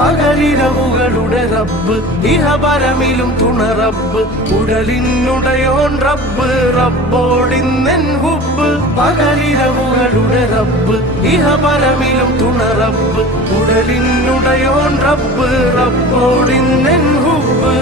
പകലിരവുകളുടെ റബ്ബ് ഇഹപരമിലും തുണ റബ്ബ് ഉടലിനുടയോൻ റബ്ബ് റബ്ബോടിന്നെൻ ഹുബ് പകലിരവുകളുടെ റബ്ബ് ഇഹപരമിലും തുണ റബ്ബ് ഉടലിനുടയോൻ റബ്ബ് റബ്ബോടിന്നെൻ ഹുബ്